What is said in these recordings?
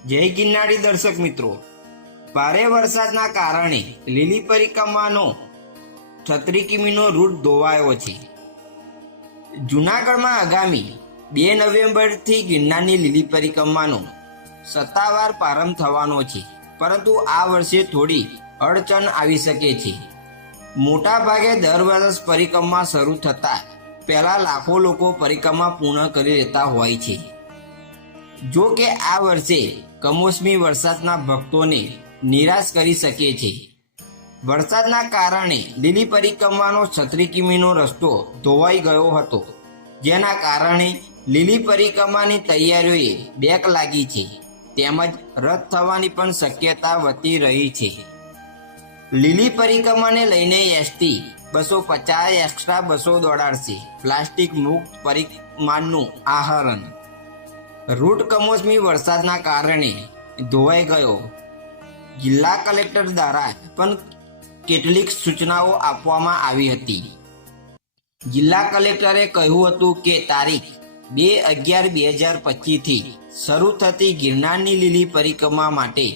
જય ગિરનારી દર્શક મિત્રો, ભારે વરસાદના કારણે લીલી પરિક્રમાનો 36 કિમીનો રૂટ ધોવાયો છે. જૂનાગઢમાં આગામી 2 નવેમ્બરથી ગિરનારની લીલી પરિક્રમાનો સત્તાવાર પ્રારંભ થવાનો છે, પરંતુ આ વર્ષે થોડી અડચણ આવી શકે છે. મોટા ભાગે દર વર્ષ પરિક્રમા શરૂ થતાં પહેલા લાખો લોકો પરિક્રમા પૂર્ણ કરી લેતા હોય છે. જો કે આ વર્ષે કમોસમી વરસાદના ભક્તોને નિરાશ કરી શકે છે. વરસાદના કારણે લીલી પરિક્રમાનો 36 કિમીનો રસ્તો ધોવાઈ ગયો હતો, જેના કારણે લીલી પરિક્રમાની તૈયારીઓએ બ્રેક લાગી છે, તેમજ રદ થવાની પણ શક્યતા વધી રહી છે. લીલી પરિક્રમાને લઈને એસટી 250 એક્સ્ટ્રા બસો દોડાડશે. પ્લાસ્ટિક મુક્ત પરિક્રમાનું આહરણ. રૂટ કમોસમી વરસાદના કારણે ધોવાઈ ગયો. જિલ્લા કલેક્ટર દ્વારા પણ કેટલીક સૂચનાઓ આપવામાં આવી હતી. જિલ્લા કલેક્ટરે કહ્યું હતું કે તારીખ 2/11/2025 થી શરૂ થતી ગિરનારની લીલી પરિક્રમા માટે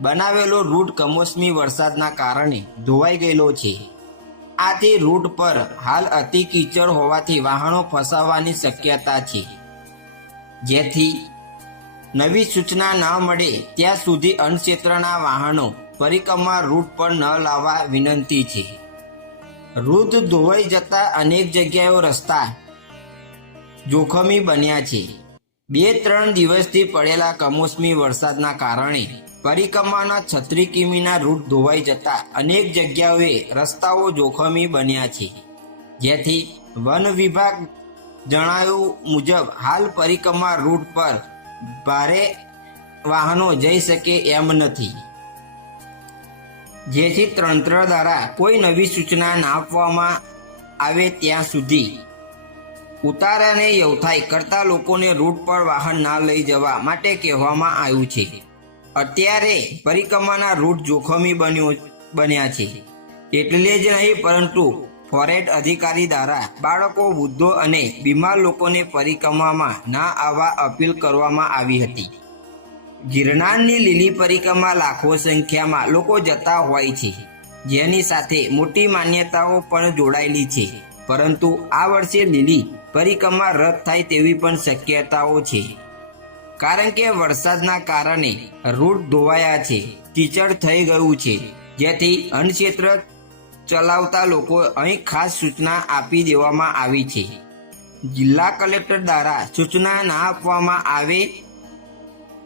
બનાવેલો રૂટ કમોસમી વરસાદના કારણે ધોવાઈ ગયેલો છે. આથી રૂટ પર હાલ અતિ કીચડ હોવાથી વાહનો ફસાવાની શક્યતા છે, જેથી નવી સૂચના ન મળે ત્યાં સુધી અન્નક્ષેત્રના વાહનો પરિક્રમા રૂટ પર ન લાવવા વિનંતી છે. રૂટ ધોવાઈ જતા અનેક જગ્યાએ રસ્તા જોખમી બન્યા છે. 2-3 દિવસથી પડેલા કમોસમી વરસાદના કારણે પરિક્રમાના 36 કિમીના રૂટ ધોવાઈ જતા અનેક જગ્યાએ રસ્તાઓ જોખમી બન્યા છે, જેથી વન વિભાગ જણાવ્યું મુજબ હાલ પરિક્રમા રૂટ પર ભારે વાહનો જઈ શકે એમ નથી, જેથી તંત્ર દ્વારા કોઈ નવી સૂચના ના આપવામાં આવે ત્યાં સુધી ઉતારાને યથાય કરતા લોકોને રૂટ પર વાહન ના લઈ જવા માટે કહેવામાં આવ્યું છે. અત્યારે પરિક્રમાના રૂટ જોખમી બન્યા છે. એટલે જ નહીં, પરંતુ ફોરેસ્ટ અધિકારી દ્વારા બાળકો, વૃદ્ધો અને બીમાર લોકોને પરિક્રમામાં ના આવવા અપીલ કરવામાં આવી હતી. ગિરનારની લીલી પરિક્રમા લાખો સંખ્યામાં લોકો જતા હોય છે, જેની સાથે મોટી માન્યતાઓ પણ જોડાયેલી છે, પરંતુ આ વર્ષે લીલી પરિક્રમા રદ થાય તેવી પણ શક્યતાઓ છે, કારણ કે વરસાદના કારણે રૂટ ધોવાયા છે, કીચડ થઈ ગયું છે, જેથી અન્નક્ષેત્ર ચલાવતા લોકો અહીં ખાસ સૂચના આપી દેવામાં આવી છે. જિલ્લા કલેક્ટર દ્વારા સૂચના ના આપવામાં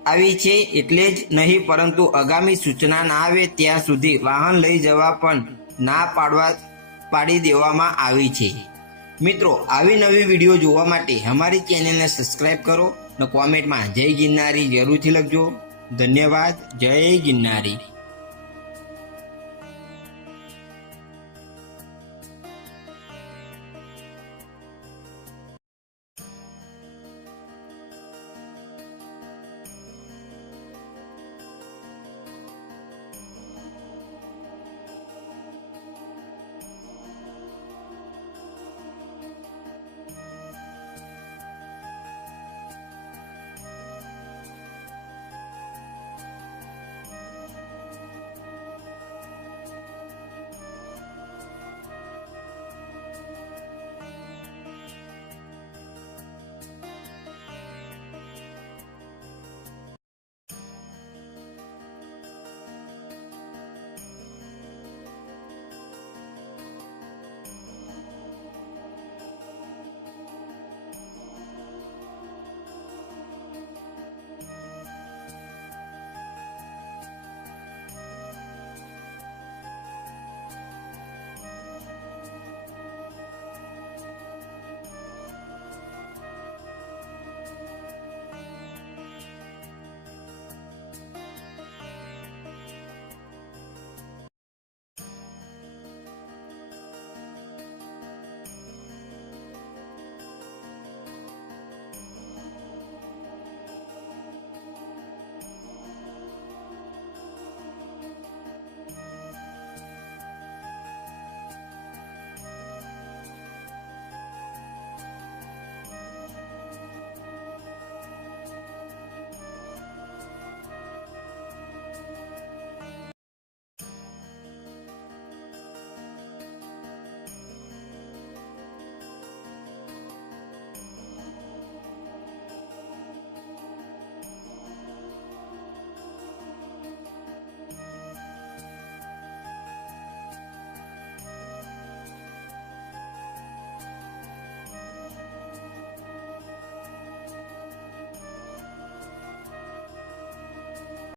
આવી છે, એટલે જ નહીં, પરંતુ આગામી સૂચના ના આવે ત્યાં સુધી વાહન લઈ જવા પણ ના પાડી દેવામાં આવી છે. મિત્રો, આવી નવી વિડીયો જોવા માટે અમારી ચેનલને સબસ્ક્રાઈબ કરો અને કોમેન્ટમાં જય ગિરનારી જરૂરથી લખજો. ધન્યવાદ. જય ગિરનારી.